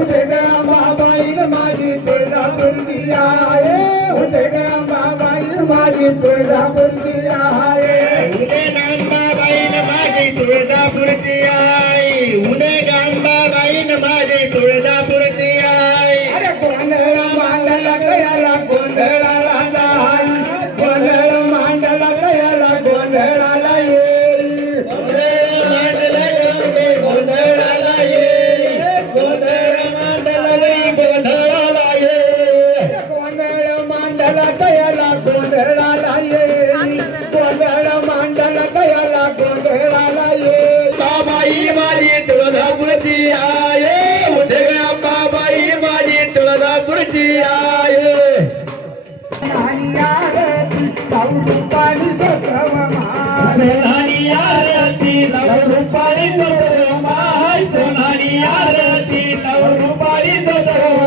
उदे ग अंबाबाई माझी तुळजापूरची आहे उदे ग अंबाबाई माझी तुळजापूरची आहे उदे ग अंबाबाई माझी तुळजापूरची आई उदे ग अंबाबाई माझी तुळजापूरची आई अरे गोंधळ मांडला गयाला गोंधळाला जाय गोंधळ मांडला गयाला गोंधळाला येईल गोंधळ मांडला गोंधळाला ये गोंधळ मांडला गोंधळाला ये गोंधळ मांडला गयाला गोंधळाला येईल गोंधळ मांडला गयाला गोंधळाला येईल बाबाई माझी तुळजापूरची आहे उदे ग अंबाबाई माझी तुळजापूरची आहे आणि आरती पाऊस पाणी बसव माय सोनारी आरती नवरूपाली माय सोनारी आरती नवरूपाली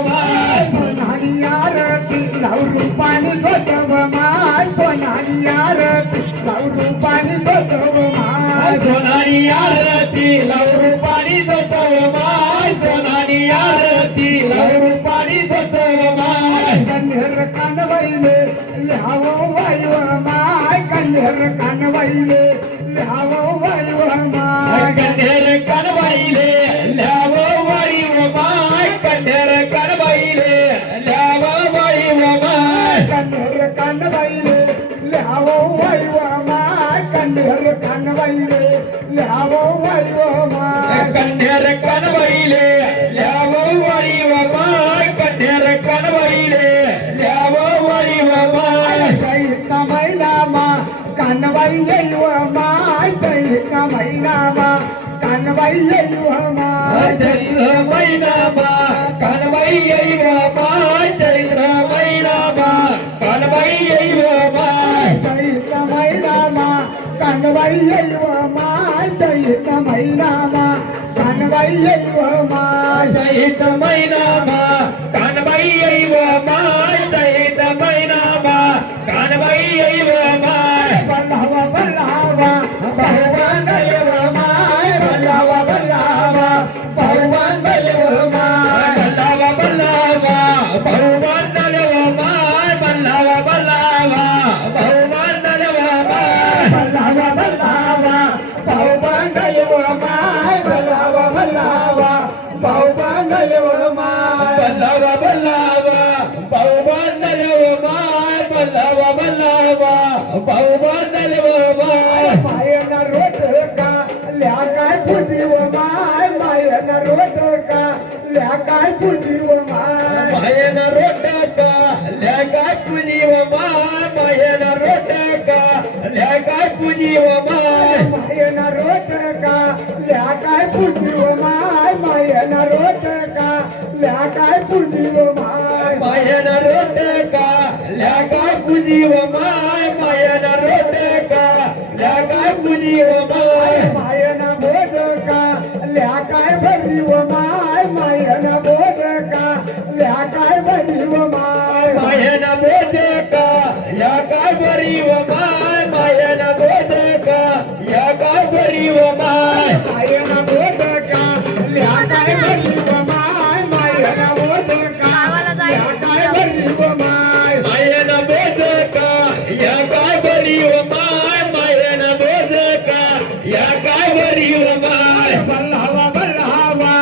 माय सोनारी आरती लावू पाणी बसव माय सोनारी आरती लावू पाणी बसव माय सोनारी आरती नवरूपाली माय सोनारी आरती नवरूपाली माय कन्हेर कानवैले लिहावो वायव माय कन्हेर कानवैले लिहावो वायव माय कंधेर कणबाईले ल्यावो वारी माय कंधेर कणबाईले ल्यावो वारी माय कन्हेर कानवैले लिहावो वायव माय कन्हेर कानवैले लिहावो वायव माय कंधेर कणबाईले ल्यावो वारी माय कंधेर कणबाईले ल्यावो वारी माय चैत महिनामा कानबाई येईव माय चैत महिनामा कानबाई येईव माय चैत्र महिनामा कानबाई येईव माय चैत्र महिनामा कानबाई येईव माय चैत महिनामा कानबाई येईव माय चैत महिनामा कानबाई येईव माय चैत महिनामा कानबाई येईव माय चैत महिनामा कानबाई येईव माय बल्लावा बल्लावा बहुवान येव माय बल्लावा बल्लावा बहुवान येव माय बल्लावा बल्लावा बहुमान नलव माय बल्लावा बल्लावा बहुमान नलव माय बल्लावा बल्लावा बहुवान येव माय बल्लावा बल्लावा बहुवान येव माय बल्लावा बल्लावा बहुमान नलव माय बल्लावा बल्लावा बहुमान नलव माय मायना रोट का ल्या काय पुजीव माय मायना रोट का ल्या काय पुजीव माय मायन रोटका लेगाय पुजीव माय मायन रोटका लेगाय पुजीव माय मायना रोट का ल्या काय पुजीव माय मायना रोट का ल्या काय पुजीव माय मायन रोटका लेगाय पुजीव माय मायन रोटका लेगाय पुजीव माय मायना बोध का ल्या काय भरीव माय मायना बोध का ल्या काय भरीव माय मायन बोधका लेगाय भरीव माय मायन बोधका लेगाय भरीव माय मायना बोध का ल्या काय भरीव माय मायना बोध का ल्या काय भरीव माय मायन बोधका लेगाय भरीव माय मायन बोधका लेगाय भरीव माय बल्लावा बल्लावा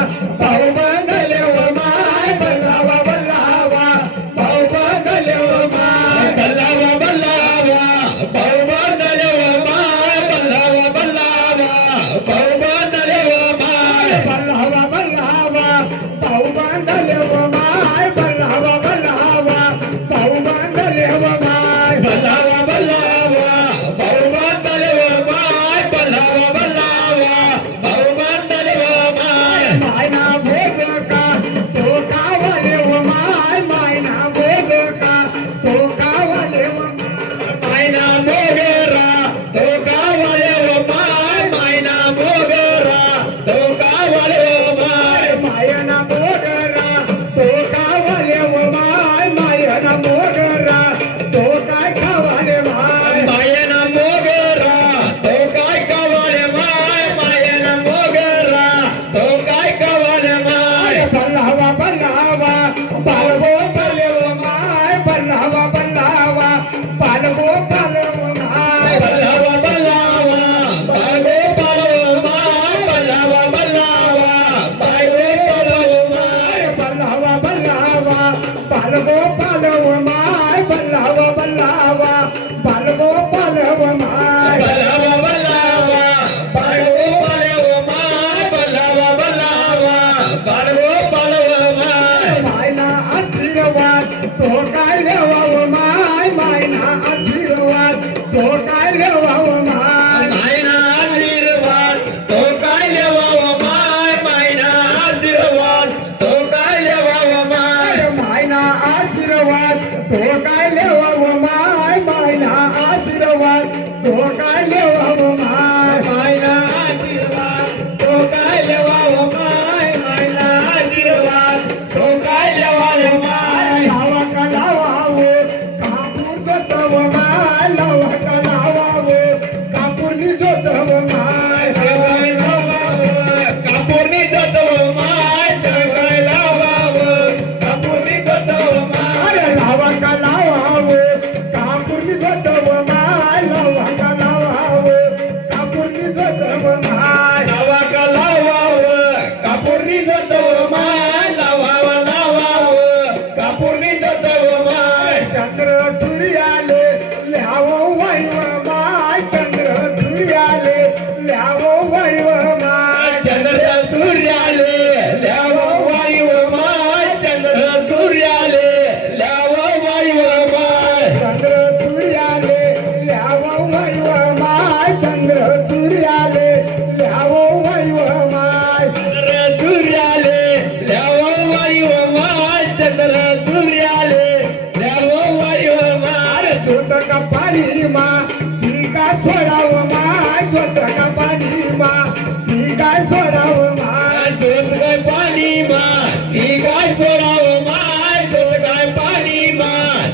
ती काय सोडावं माय जोत काय पाणी मा ती काय सोडावं माय जोत काय पाणी मा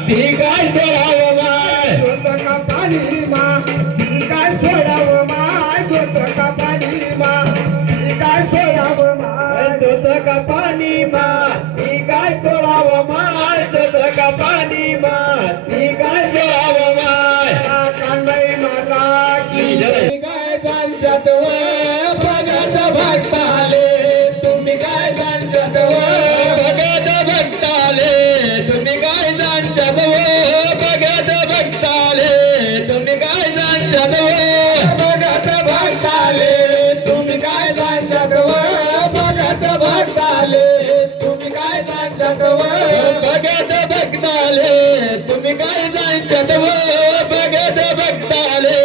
ती काय सोडावं माय जोत का पाणी मा ती काय सोडावं माय जोत का पाणी मा ती काय सोडावं माय जोत का पाणी मा ती काय सोडावं माय जोत का पाणी मा ती काय सोडावं माय कानबाई माता की जय. काय जाणशात व भगत भक्ताले तुम्ही काय जाणशात व भगत भक्ताले तुम्ही काय जाणतात व भगत भक्ताले तुम्ही काय जाणतात व भगत भक्ताले तुम्ही काय जाणशात व भगत भक्ताले तुम्ही काय जाणशात व भगत भक्ताले तुम्ही काय जाणतात व भगत भक्ताले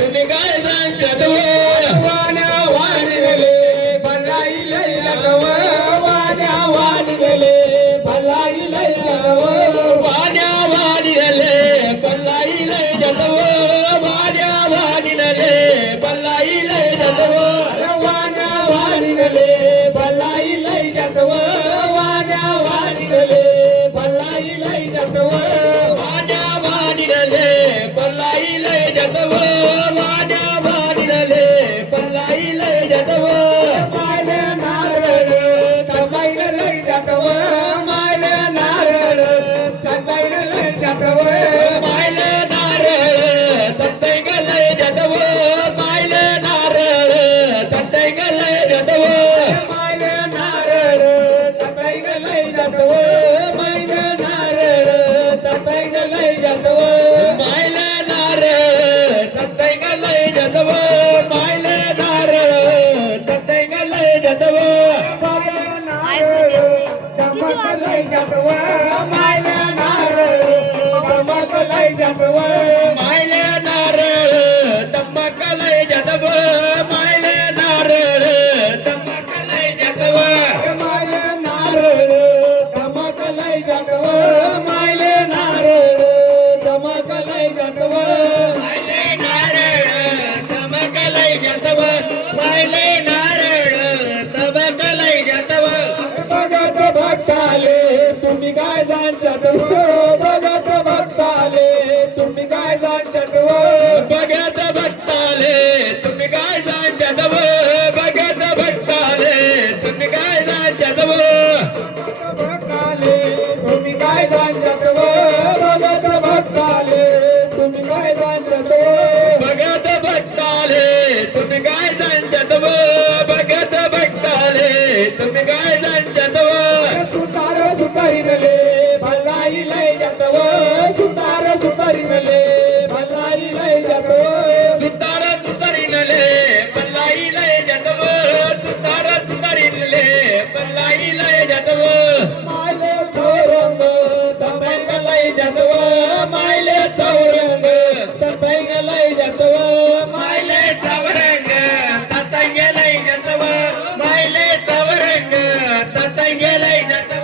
तुम्ही काय जाणतात व वाण्या वाणिले भलाई लई लगव वाण्या वाणिले भलाई लई लगव वाड्या वाडिले पल्लाई लय जतव वाड्या वाडिले पल्लाई लय जतव वाण्या वाणिले भलाई लई जतव वाण्या वाणिले भलाई लई जतव वाड्या वाडिले पल्लाई लय जतव वाड्या वाडिले पल्लाई लय जतव मायने नारळ तबाईल लई जतव मायने नारळ सबाईल लई जतव मायले नारळ तत्तै गलय जतव मायले नारळ तत्तै गलय जतव मायने नारळ तबाईल लई जतव मायने नारळ तबाईल लई जतव मायले नारळ तत्तै गलय जतव मायले नारळ तत्तै गलय जतव मायले नारळ तंबाखलय जतव मायले नारळ तंबाखलय जतव मायले नारळ तंबाखलय जतव मायले नारळ तंबाखलय जतव भगत भक्ताले तुम्ही काय जाणतात भगत भक्ताले तुम्ही काय जाणतात भगत भक्ताले तुम्ही काय जाणतात व भगत भक्ताले तुम्ही काय जाणतात व भक्ताले तुम्ही काय जाणतात भगत भक्ताले तुम्ही काय जाणतात भगत भक्ताले तुम्ही काय जाणतात व भगत भक्ताले तुम्ही काय जाणतात व सुतार सुतारिनले भलाई लय जातव सुतार सुतारिनले भलाई लय जातव सुतार तुतारिनले पल्लाई लय जतव सुतार तुतारिनले पल्लाई लय जतव मायले चौरंग तपैंग लय जातव मायले चौरंग तपैंग लय जातव मायले चवरंग ततंग लय जतव मायले चवरंग ततंग लय जतव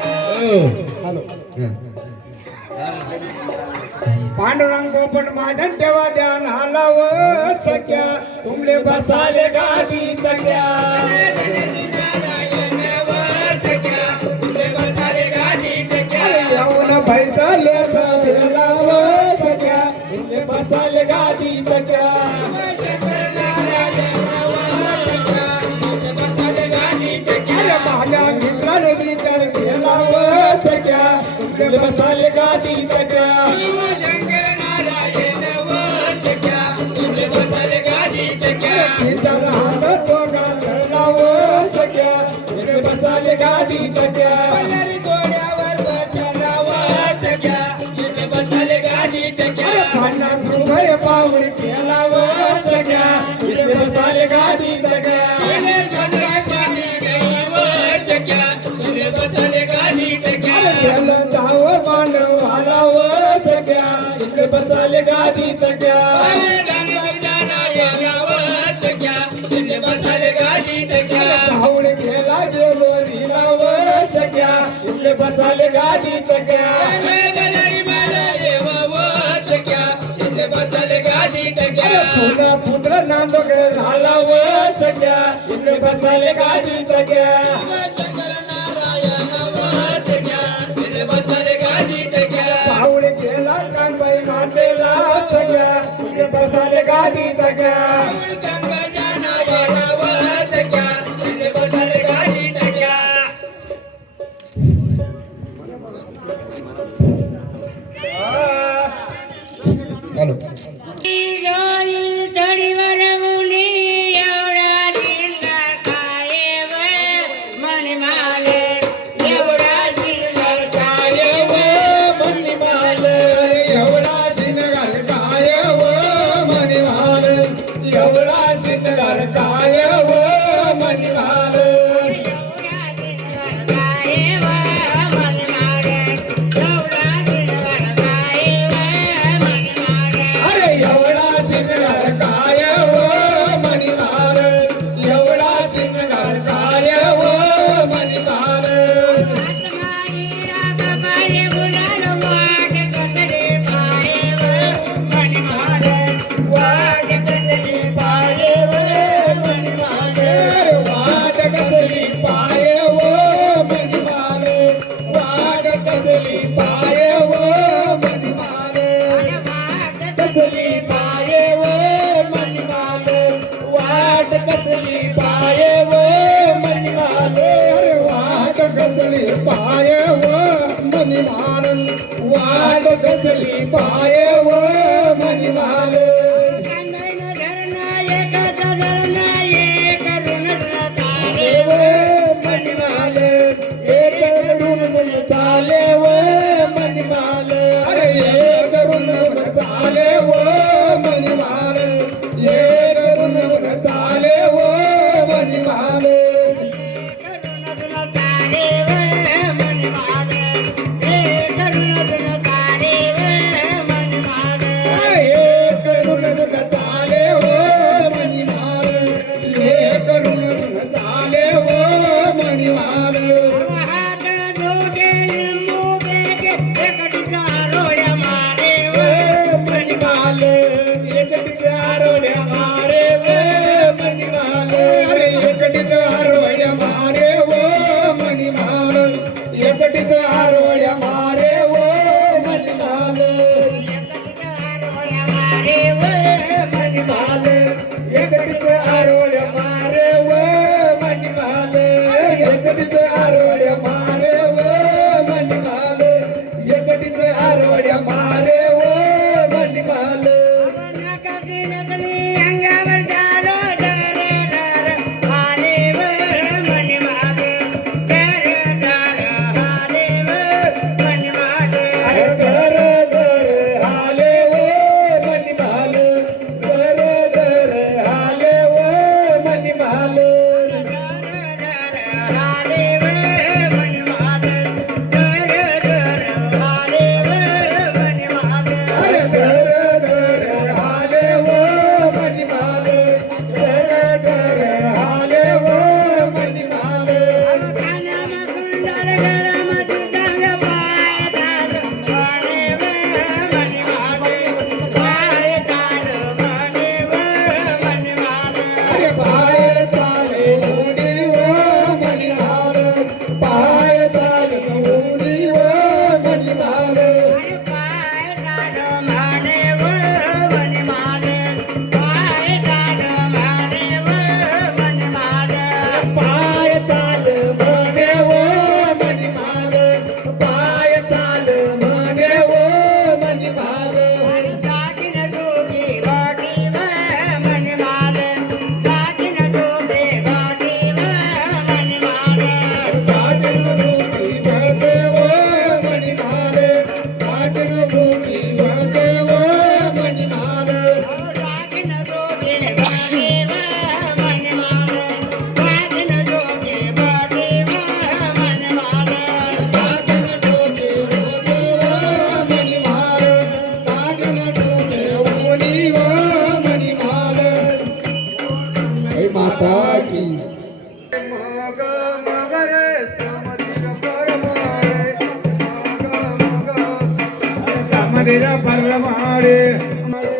पांडुरंग गोपन माझन ठेवा ध्यान हलाव सख्या तुमले बसाले गाडी तक्या येऊन बैसले भेलाव सख्या तुमले बसाले गाडी तक्या माझ्या मित्राने विचार केलाव सख्या तुमले बसाले गाडी तक्या विचार हात दोघा लाव सख्या तुमले बसाले गाडी तक्या पन्नास रुपये पाऊल केलाव सगळ्या इथे बसाले गाडी सगळ्या जाव मानव आलाव सगळ्या इथे बसाले गाडी सगळ्या पाऊल केला गेलो रिलाव सगळ्या इथे बसाले गाडी सगळ्या सोना पुत्र नांदो गे झाला व सगळ्या इकडे बसाले गाडी तग्या पावळे गेला कानबाई मांडेला सगळ्या इकडे बसाले गाडी तग्या हॅलो वाट कसली पाय व मणिमाल चाले व मणिमाल अरे ये करून चाले व मणिमाल ये करून चाले व मणिमाल मंदिर परमाडे